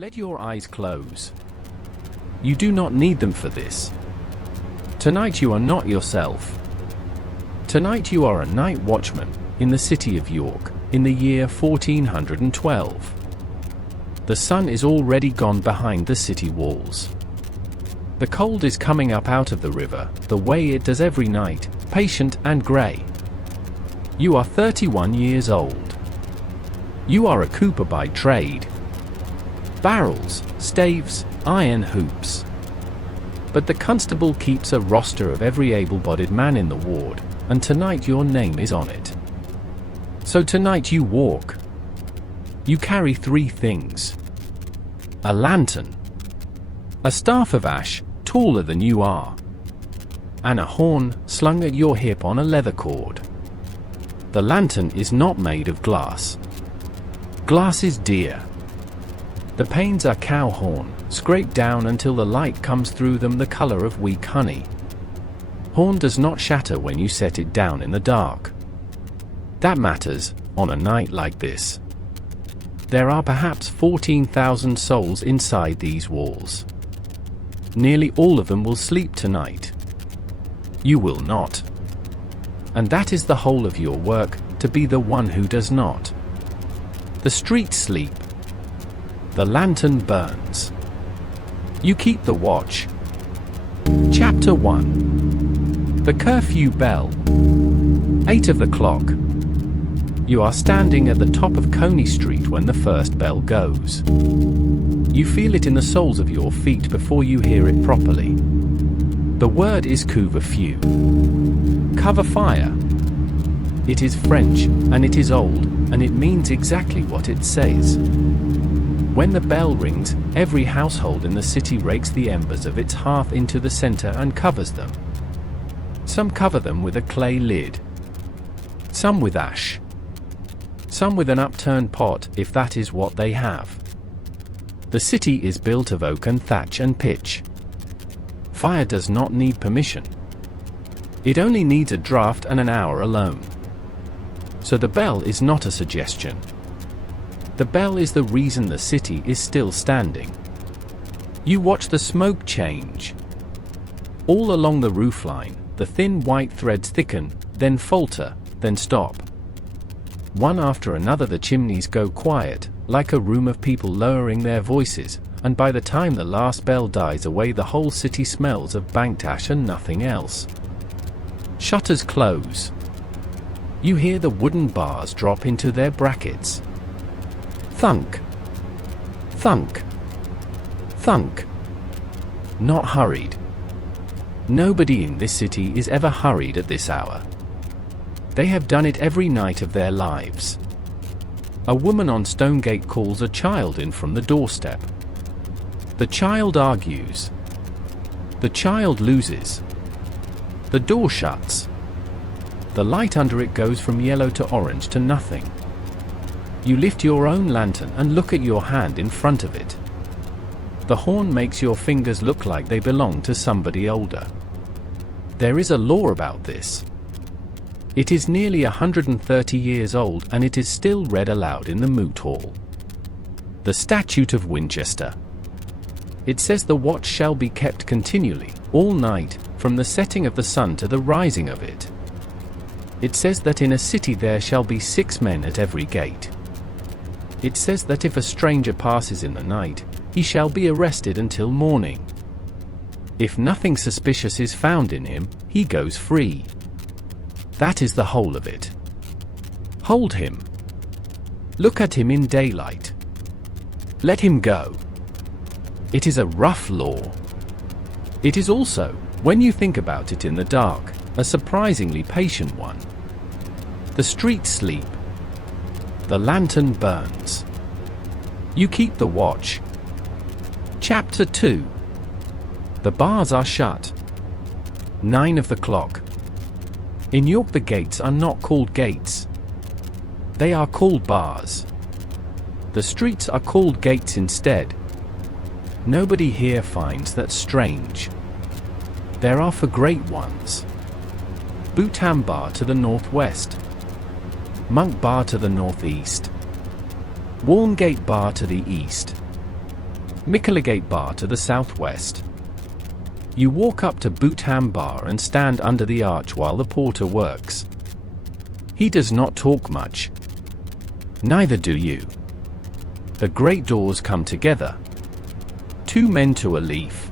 Let your eyes close. You do not need them for this. Tonight you are not yourself. Tonight you are a night watchman in the city of York in the year 1412. The sun is already gone behind the city walls. The cold is coming up out of the river, the way it does every night, patient and grey. You are 31 years old. You are a cooper by trade. Barrels, staves, iron hoops. But the constable keeps a roster of every able-bodied man in the ward, and tonight your name is on it. So tonight you walk. You carry 3 things. A lantern. A staff of ash, taller than you are. And a horn, slung at your hip on a leather cord. The lantern is not made of glass. Glass is dear. The panes are cow horn, scraped down until the light comes through them the color of weak honey. Horn does not shatter when you set it down in the dark. That matters, on a night like this. There are perhaps 14,000 souls inside these walls. Nearly all of them will sleep tonight. You will not. And that is the whole of your work, to be the one who does not. The streets sleep. The lantern burns. You keep the watch. Chapter 1. The curfew bell. 8 of the clock. You are standing at the top of Coney Street when the first bell goes. You feel it in the soles of your feet before you hear it properly. The word is Curfew. Cover fire. It is French, and it is old, and it means exactly what it says. When the bell rings, every household in the city rakes the embers of its hearth into the center and covers them. Some cover them with a clay lid. Some with ash. Some with an upturned pot, if that is what they have. The city is built of oak and thatch and pitch. Fire does not need permission. It only needs a draft and an hour alone. So the bell is not a suggestion. The bell is the reason the city is still standing. You watch the smoke change. All along the roofline, the thin white threads thicken, then falter, then stop. One after another the chimneys go quiet, like a room of people lowering their voices, and by the time the last bell dies away the whole city smells of banked ash and nothing else. Shutters close. You hear the wooden bars drop into their brackets. Thunk. Thunk. Thunk. Not hurried. Nobody in this city is ever hurried at this hour. They have done it every night of their lives. A woman on Stonegate calls a child in from the doorstep. The child argues. The child loses. The door shuts. The light under it goes from yellow to orange to nothing. You lift your own lantern and look at your hand in front of it. The horn makes your fingers look like they belong to somebody older. There is a law about this. It is nearly 130 years old and it is still read aloud in the moot hall. The Statute of Winchester. It says the watch shall be kept continually, all night, from the setting of the sun to the rising of it. It says that in a city there shall be 6 men at every gate. It says that if a stranger passes in the night, he shall be arrested until morning. If nothing suspicious is found in him, he goes free. That is the whole of it. Hold him. Look at him in daylight. Let him go. It is a rough law. It is also, when you think about it in the dark, a surprisingly patient one. The streets sleep. The lantern burns. You keep the watch. Chapter 2. The bars are shut. 9 of the clock. In York the gates are not called gates. They are called bars. The streets are called gates instead. Nobody here finds that strange. There are for great ones. Bootham Bar to the northwest. Monk Bar to the northeast. Walmgate Bar to the east. Micklegate Bar to the southwest. You walk up to Bootham Bar and stand under the arch while the porter works. He does not talk much. Neither do you. The great doors come together. 2 men to a leaf.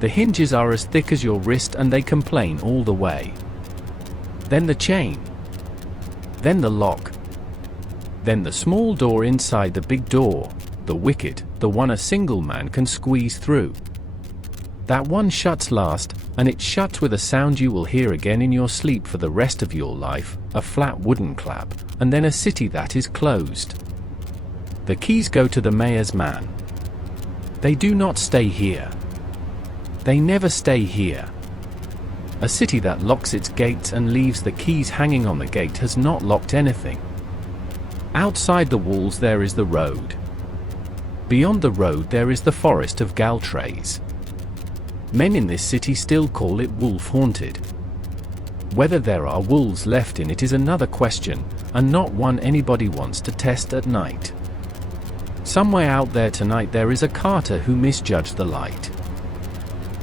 The hinges are as thick as your wrist and they complain all the way. Then the chain. Then the lock. Then the small door inside the big door, the wicket, the one a single man can squeeze through. That one shuts last, and it shuts with a sound you will hear again in your sleep for the rest of your life, a flat wooden clap, and then a city that is closed. The keys go to the mayor's man. They do not stay here. They never stay here. A city that locks its gates and leaves the keys hanging on the gate has not locked anything. Outside the walls there is the road. Beyond the road there is the forest of Galtrays. Men in this city still call it wolf-haunted. Whether there are wolves left in it is another question, and not one anybody wants to test at night. Somewhere out there tonight there is a carter who misjudged the light.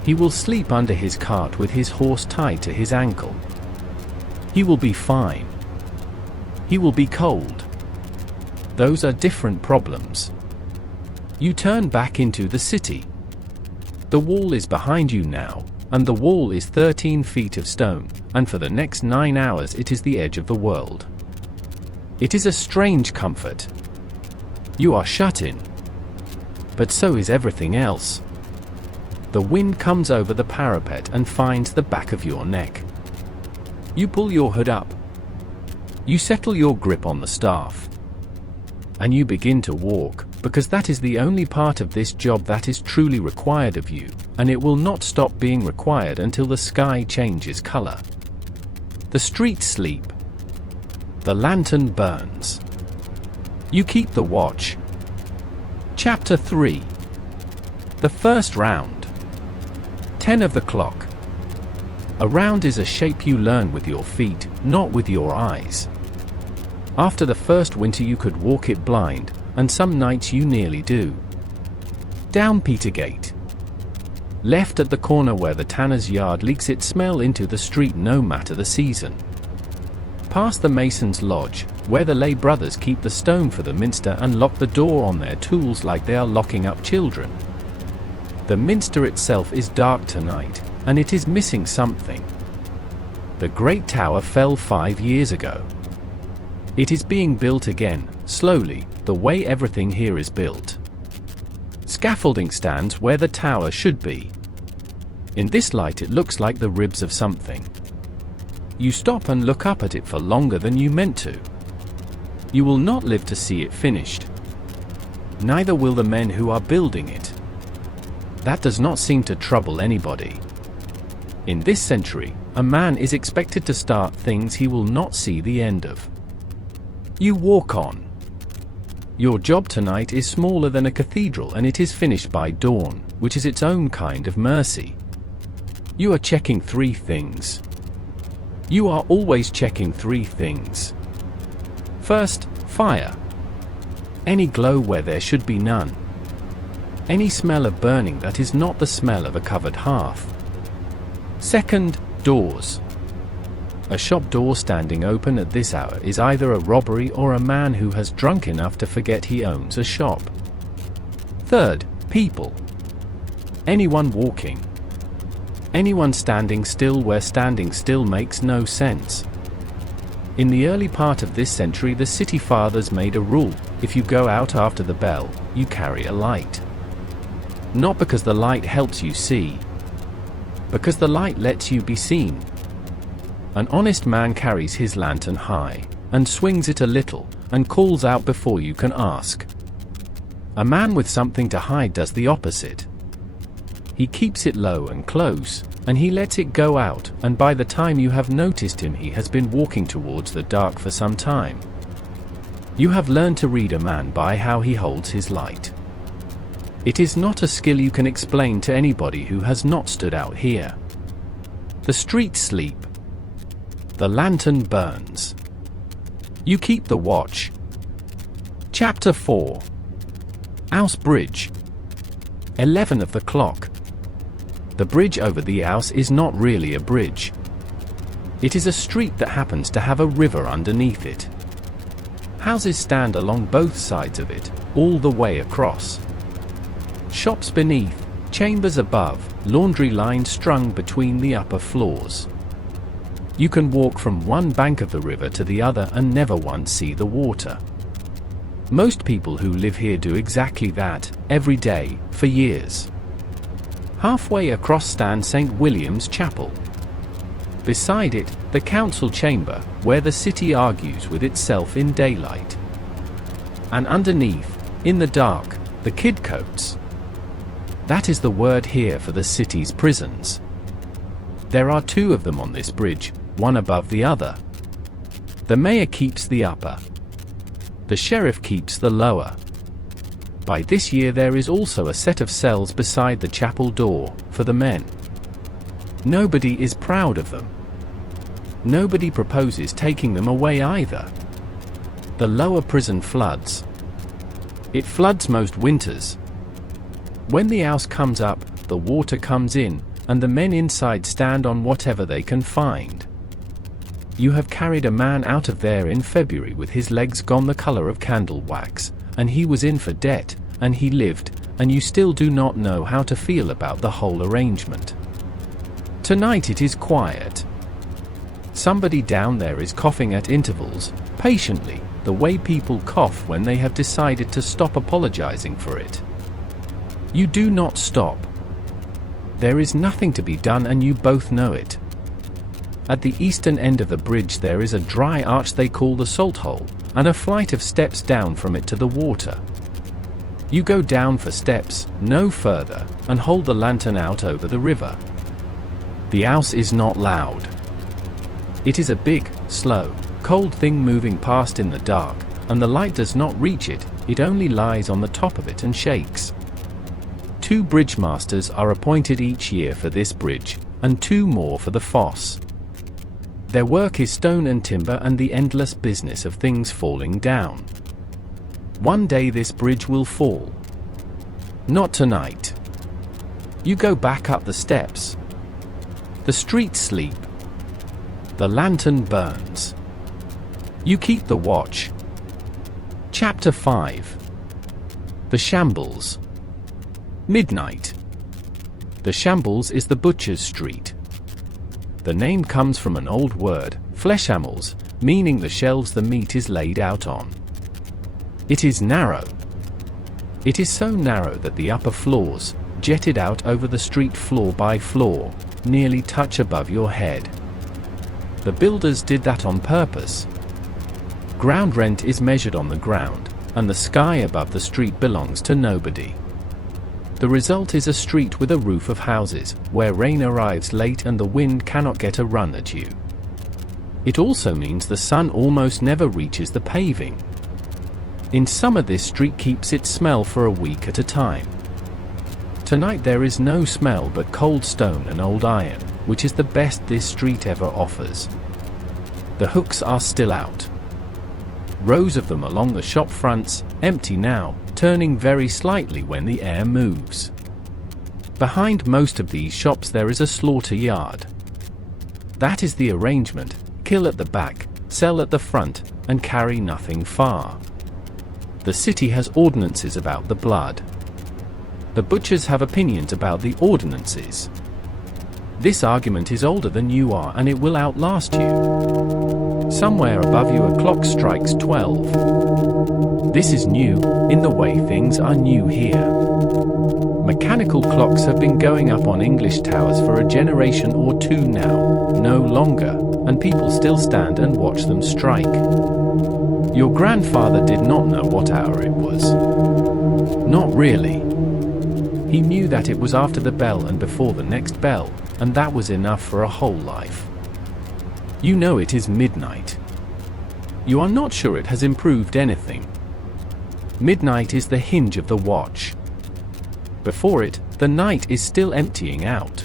He will sleep under his cart with his horse tied to his ankle. He will be fine. He will be cold. Those are different problems. You turn back into the city. The wall is behind you now, and the wall is 13 feet of stone, and for the next 9 hours it is the edge of the world. It is a strange comfort. You are shut in. But so is everything else. The wind comes over the parapet and finds the back of your neck. You pull your hood up. You settle your grip on the staff. And you begin to walk, because that is the only part of this job that is truly required of you, and it will not stop being required until the sky changes color. The streets sleep. The lantern burns. You keep the watch. Chapter 3. The first round. 10 of the clock. A round is a shape you learn with your feet, not with your eyes. After the first winter you could walk it blind, and some nights you nearly do. Down Petergate. Left at the corner where the tanner's yard leaks its smell into the street no matter the season. Past the mason's lodge, where the lay brothers keep the stone for the minster and lock the door on their tools like they are locking up children. The minster itself is dark tonight, and it is missing something. The great tower fell 5 years ago. It is being built again, slowly, the way everything here is built. Scaffolding stands where the tower should be. In this light it looks like the ribs of something. You stop and look up at it for longer than you meant to. You will not live to see it finished. Neither will the men who are building it. That does not seem to trouble anybody. In this century, a man is expected to start things he will not see the end of. You walk on. Your job tonight is smaller than a cathedral and it is finished by dawn, which is its own kind of mercy. You are checking 3 things. You are always checking 3 things. First, fire. Any glow where there should be none. Any smell of burning that is not the smell of a covered hearth. Second, doors. A shop door standing open at this hour is either a robbery or a man who has drunk enough to forget he owns a shop. Third, people. Anyone walking. Anyone standing still where standing still makes no sense. In the early part of this century the city fathers made a rule: if you go out after the bell, you carry a light. Not because the light helps you see, because the light lets you be seen. An honest man carries his lantern high, and swings it a little, and calls out before you can ask. A man with something to hide does the opposite. He keeps it low and close, and he lets it go out, and by the time you have noticed him he has been walking towards the dark for some time. You have learned to read a man by how he holds his light. It is not a skill you can explain to anybody who has not stood out here. The streets sleep. The lantern burns. You keep the watch. Chapter 4. Ouse Bridge. 11 of the clock. The bridge over the Ouse is not really a bridge. It is a street that happens to have a river underneath it. Houses stand along both sides of it, all the way across. Shops beneath, chambers above, laundry lines strung between the upper floors. You can walk from one bank of the river to the other and never once see the water. Most people who live here do exactly that, every day, for years. Halfway across stands St. William's Chapel. Beside it, the council chamber, where the city argues with itself in daylight. And underneath, in the dark, the kidcotes. That is the word here for the city's prisons. There are 2 of them on this bridge, one above the other. The mayor keeps the upper. The sheriff keeps the lower. By this year there is also a set of cells beside the chapel door, for the men. Nobody is proud of them. Nobody proposes taking them away either. The lower prison floods. It floods most winters. When the Ouse comes up, the water comes in, and the men inside stand on whatever they can find. You have carried a man out of there in February with his legs gone the color of candle wax, and he was in for debt, and he lived, and you still do not know how to feel about the whole arrangement. Tonight it is quiet. Somebody down there is coughing at intervals, patiently, the way people cough when they have decided to stop apologizing for it. You do not stop. There is nothing to be done and you both know it. At the eastern end of the bridge there is a dry arch they call the salt hole, and a flight of steps down from it to the water. You go down for steps, no further, and hold the lantern out over the river. The Ouse is not loud. It is a big, slow, cold thing moving past in the dark, and the light does not reach it, it only lies on the top of it and shakes. 2 bridge masters are appointed each year for this bridge, and 2 more for the fosse. Their work is stone and timber and the endless business of things falling down. One day this bridge will fall. Not tonight. You go back up the steps. The streets sleep. The lantern burns. You keep the watch. Chapter 5. The Shambles. Midnight. The Shambles is the butcher's street. The name comes from an old word, fleshambles, meaning the shelves the meat is laid out on. It is narrow. It is so narrow that the upper floors, jetted out over the street floor by floor, nearly touch above your head. The builders did that on purpose. Ground rent is measured on the ground, and the sky above the street belongs to nobody. The result is a street with a roof of houses, where rain arrives late and the wind cannot get a run at you. It also means the sun almost never reaches the paving. In summer this street keeps its smell for a week at a time. Tonight there is no smell but cold stone and old iron, which is the best this street ever offers. The hooks are still out. Rows of them along the shop fronts, empty now, turning very slightly when the air moves. Behind most of these shops there is a slaughter yard. That is the arrangement: kill at the back, sell at the front, and carry nothing far. The city has ordinances about the blood. The butchers have opinions about the ordinances. This argument is older than you are and it will outlast you. Somewhere above you a clock strikes 12. This is new, in the way things are new here. Mechanical clocks have been going up on English towers for a generation or 2 now, no longer, and people still stand and watch them strike. Your grandfather did not know what hour it was. Not really. He knew that it was after the bell and before the next bell, and that was enough for a whole life. You know it is midnight. You are not sure it has improved anything. Midnight is the hinge of the watch. Before it, the night is still emptying out.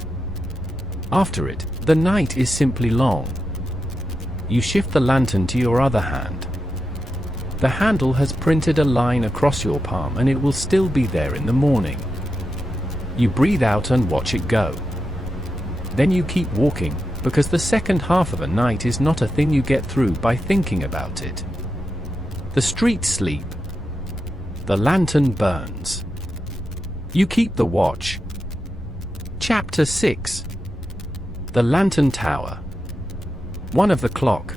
After it, the night is simply long. You shift the lantern to your other hand. The handle has printed a line across your palm and it will still be there in the morning. You breathe out and watch it go. Then you keep walking, because the second half of a night is not a thing you get through by thinking about it. The streets sleep. The lantern burns. You keep the watch. Chapter 6. The Lantern Tower. 1 of the clock.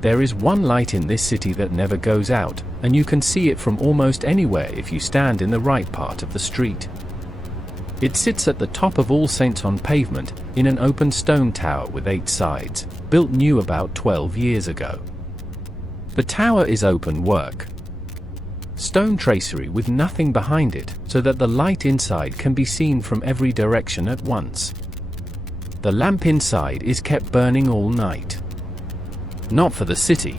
There is one light in this city that never goes out, and you can see it from almost anywhere if you stand in the right part of the street. It sits at the top of All Saints on pavement, in an open stone tower with 8 sides, built new about 12 years ago. The tower is open work. Stone tracery with nothing behind it, so that the light inside can be seen from every direction at once. The lamp inside is kept burning all night. Not for the city.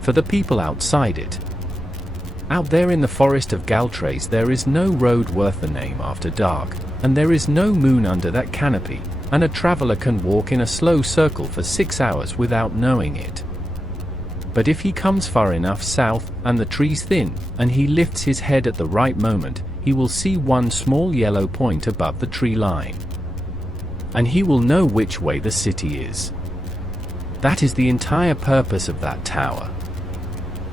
For the people outside it. Out there in the forest of Galtrace there is no road worth the name after dark, and there is no moon under that canopy, and a traveler can walk in a slow circle for 6 hours without knowing it. But if he comes far enough south, and the trees thin, and he lifts his head at the right moment, he will see one small yellow point above the tree line. And he will know which way the city is. That is the entire purpose of that tower.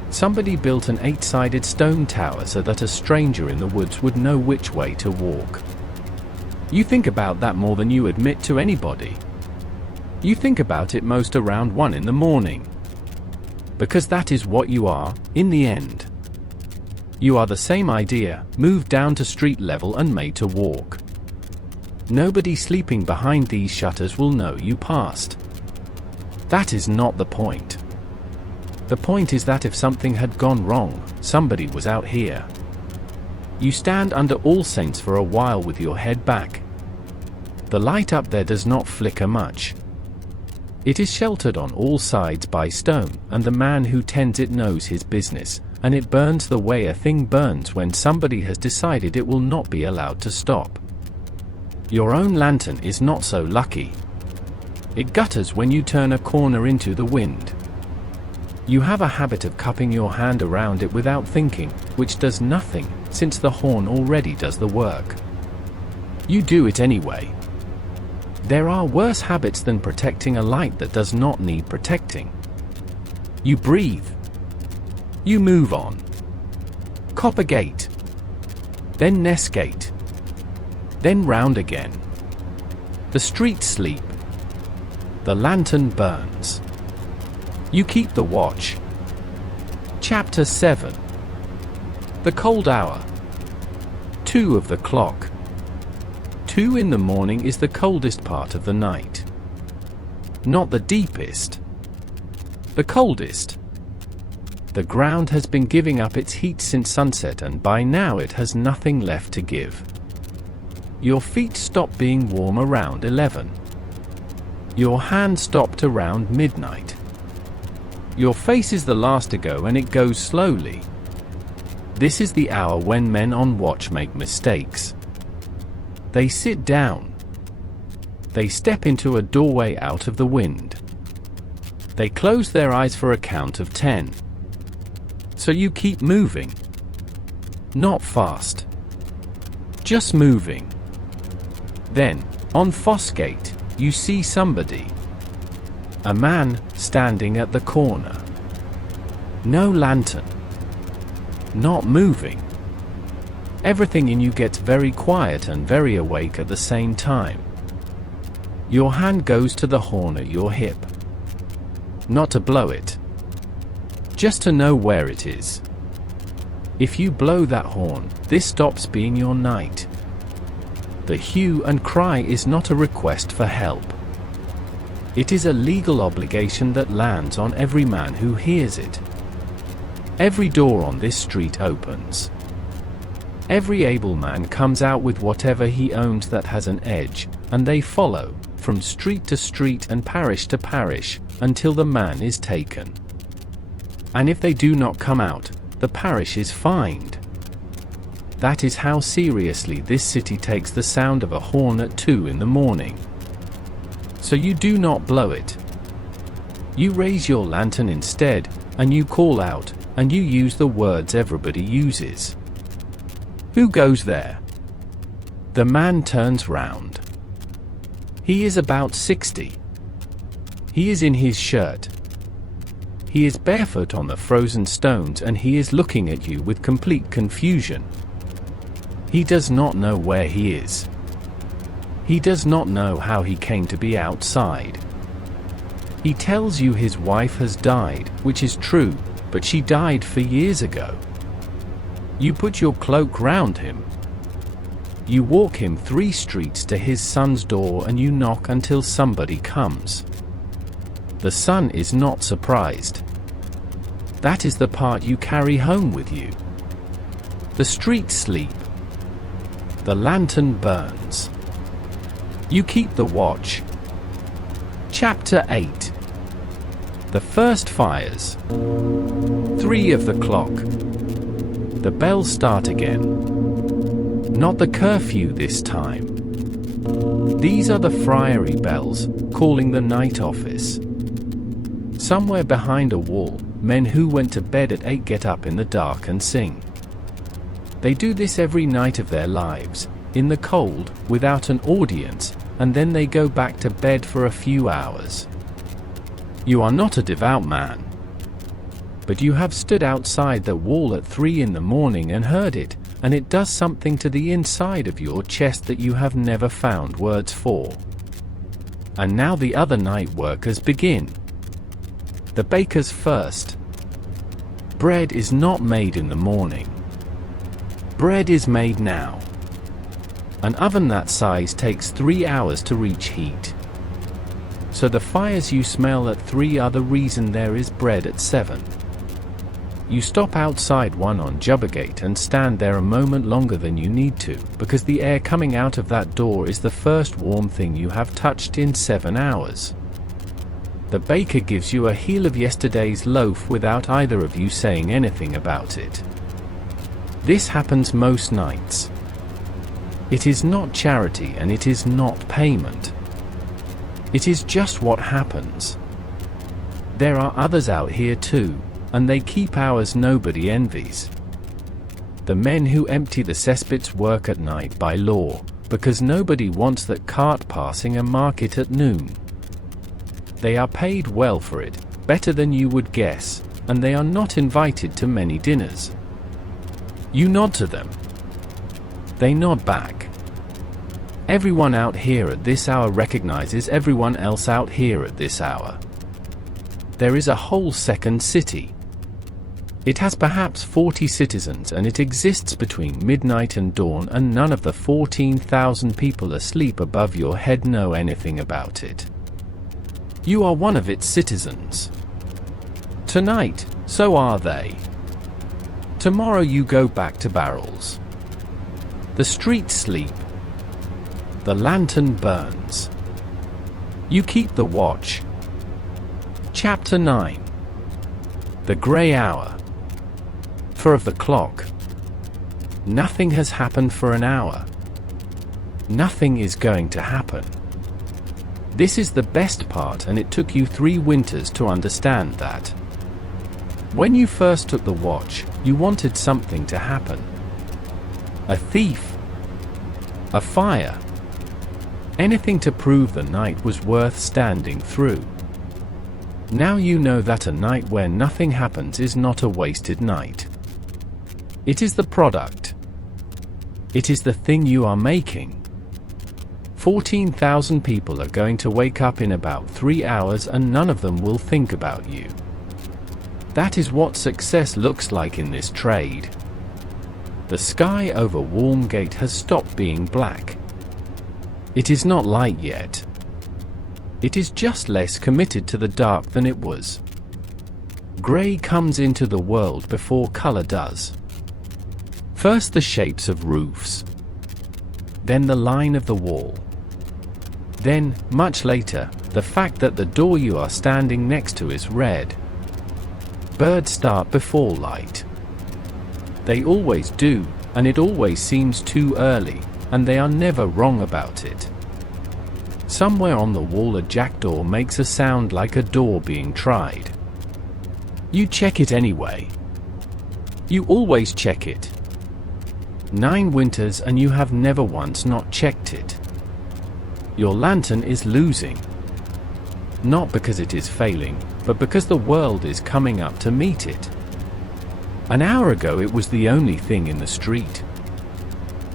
Somebody built an 8-sided stone tower so that a stranger in the woods would know which way to walk. You think about that more than you admit to anybody. You think about it most around 1 in the morning. Because that is what you are, in the end. You are the same idea, moved down to street level and made to walk. Nobody sleeping behind these shutters will know you passed. That is not the point. The point is that if something had gone wrong, somebody was out here. You stand under All Saints for a while with your head back. The light up there does not flicker much. It is sheltered on all sides by stone, and the man who tends it knows his business, and it burns the way a thing burns when somebody has decided it will not be allowed to stop. Your own lantern is not so lucky. It gutters when you turn a corner into the wind. You have a habit of cupping your hand around it without thinking, which does nothing, since the horn already does the work. You do it anyway. There are worse habits than protecting a light that does not need protecting. You breathe. You move on. Copper gate. Then Ness gate. Then round again. The streets sleep. The lantern burns. You keep the watch. Chapter 7. The cold hour. 2 of the clock. 2 in the morning is the coldest part of the night. Not the deepest. The coldest. The ground has been giving up its heat since sunset, and by now it has nothing left to give. Your feet stop being warm around 11. Your hand stopped around midnight. Your face is the last to go, and it goes slowly. This is the hour when men on watch make mistakes. They sit down. They step into a doorway out of the wind. They close their eyes for a count of 10. So you keep moving. Not fast. Just moving. Then, on Fossgate, you see somebody. A man standing at the corner. No lantern. Not moving. Everything in you gets very quiet and very awake at the same time. Your hand goes to the horn at your hip. Not to blow it. Just to know where it is. If you blow that horn, this stops being your night. The hue and cry is not a request for help. It is a legal obligation that lands on every man who hears it. Every door on this street opens. Every able man comes out with whatever he owns that has an edge, and they follow, from street to street and parish to parish, until the man is taken. And if they do not come out, the parish is fined. That is how seriously this city takes the sound of a horn at 2 in the morning. So you do not blow it. You raise your lantern instead, and you call out, and you use the words everybody uses. Who goes there? The man turns round. He is about 60. He is in his shirt. He is barefoot on the frozen stones and he is looking at you with complete confusion. He does not know where he is. He does not know how he came to be outside. He tells you his wife has died, which is true, but she died 4 years ago. You put your cloak round him. You walk him 3 streets to his son's door and you knock until somebody comes. The son is not surprised. That is the part you carry home with you. The streets sleep. The lantern burns. You keep the watch. Chapter 8. The first fires. 3 of the clock. The bells start again. Not the curfew this time. These are the friary bells, calling the night office. Somewhere behind a wall, men who went to bed at 8 get up in the dark and sing. They do this every night of their lives, in the cold, without an audience, and then they go back to bed for a few hours. You are not a devout man. But you have stood outside the wall at 3 in the morning and heard it, and it does something to the inside of your chest that you have never found words for. And now the other night workers begin. The bakers first. Bread is not made in the morning. Bread is made now. An oven that size takes 3 hours to reach heat. So the fires you smell at 3 are the reason there is bread at 7. You stop outside one on Jubbergate and stand there a moment longer than you need to, because the air coming out of that door is the first warm thing you have touched in 7 hours. The baker gives you a heel of yesterday's loaf without either of you saying anything about it. This happens most nights. It is not charity and it is not payment. It is just what happens. There are others out here too, and they keep hours nobody envies. The men who empty the cesspits work at night by law, because nobody wants that cart passing a market at noon. They are paid well for it, better than you would guess, and they are not invited to many dinners. You nod to them. They nod back. Everyone out here at this hour recognizes everyone else out here at this hour. There is a whole second city. It has perhaps 40 citizens and it exists between midnight and dawn, and none of the 14,000 people asleep above your head know anything about it. You are one of its citizens. Tonight, so are they. Tomorrow you go back to barrels. The streets sleep. The lantern burns. You keep the watch. Chapter 9. The grey hour. 4 of the clock. Nothing has happened for an hour. Nothing is going to happen. This is the best part, and it took you 3 winters to understand that. When you first took the watch, you wanted something to happen. A thief. A fire. Anything to prove the night was worth standing through. Now you know that a night where nothing happens is not a wasted night. It is the product. It is the thing you are making. 14,000 people are going to wake up in about 3 hours and none of them will think about you. That is what success looks like in this trade. The sky over Walmgate has stopped being black. It is not light yet. It is just less committed to the dark than it was. Grey comes into the world before color does. First the shapes of roofs. Then the line of the wall. Then, much later, the fact that the door you are standing next to is red. Birds start before light. They always do, and it always seems too early, and they are never wrong about it. Somewhere on the wall a jackdaw makes a sound like a door being tried. You check it anyway. You always check it. 9 winters and you have never once not checked it. Your lantern is losing. Not because it is failing, but because the world is coming up to meet it. An hour ago it was the only thing in the street.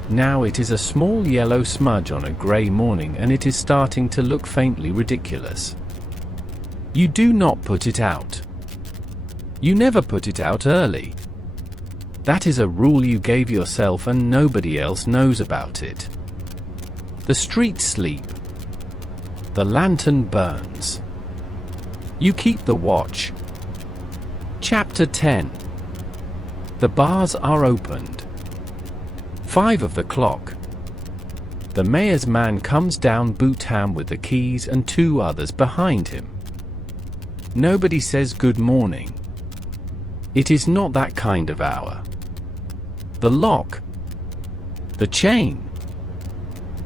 Now it is a small yellow smudge on a grey morning, and it is starting to look faintly ridiculous. You do not put it out. You never put it out early. That is a rule you gave yourself and nobody else knows about it. The streets sleep. The lantern burns. You keep the watch. Chapter 10. The bars are opened. 5 of the clock. The mayor's man comes down Bootham with the keys and 2 others behind him. Nobody says good morning. It is not that kind of hour. The lock. The chain.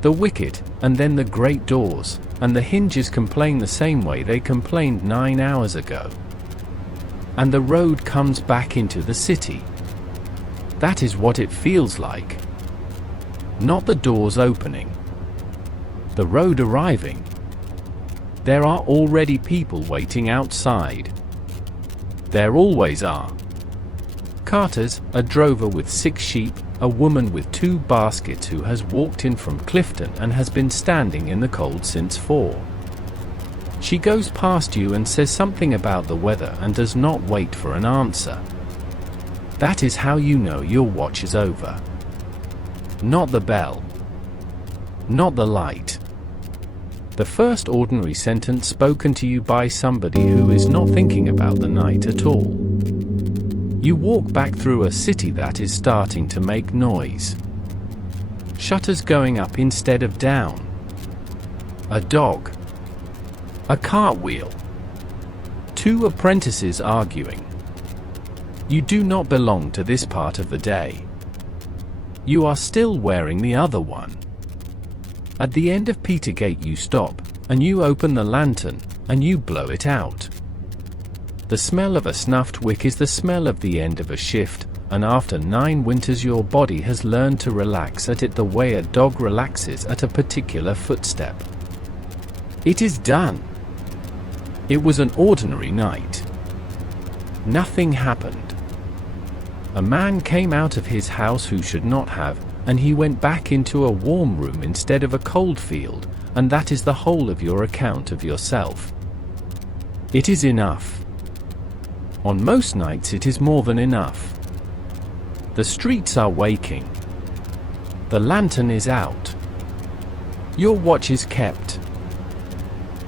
The wicket, and then the great doors, and the hinges complain the same way they complained 9 hours ago. And the road comes back into the city. That is what it feels like. Not the doors opening. The road arriving. There are already people waiting outside. There always are. Carters, a drover with 6 sheep, a woman with 2 baskets who has walked in from Clifton and has been standing in the cold since 4. She goes past you and says something about the weather and does not wait for an answer. That is how you know your watch is over. Not the bell. Not the light. The first ordinary sentence spoken to you by somebody who is not thinking about the night at all. You walk back through a city that is starting to make noise. Shutters going up instead of down. A dog. A cartwheel. 2 apprentices arguing. You do not belong to this part of the day. You are still wearing the other one. At the end of Petergate you stop, and you open the lantern, and you blow it out. The smell of a snuffed wick is the smell of the end of a shift, and after 9 winters your body has learned to relax at it the way a dog relaxes at a particular footstep. It is done. It was an ordinary night. Nothing happened. A man came out of his house who should not have, and he went back into a warm room instead of a cold field, and that is the whole of your account of yourself. It is enough. On most nights it is more than enough. The streets are waking. The lantern is out. Your watch is kept.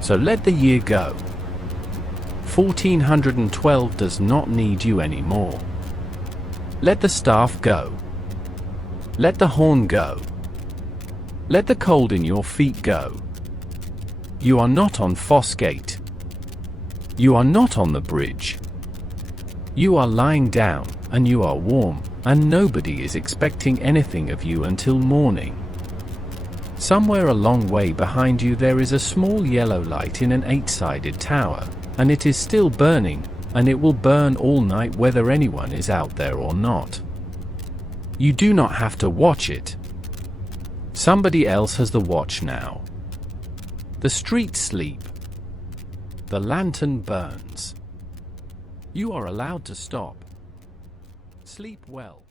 So let the year go. 1412 does not need you anymore. Let the staff go. Let the horn go. Let the cold in your feet go. You are not on Fossgate. You are not on the bridge. You are lying down, and you are warm, and nobody is expecting anything of you until morning. Somewhere a long way behind you there is a small yellow light in an 8-sided tower, and it is still burning, and it will burn all night whether anyone is out there or not. You do not have to watch it. Somebody else has the watch now. The streets sleep. The lantern burns. You are allowed to stop. Sleep well.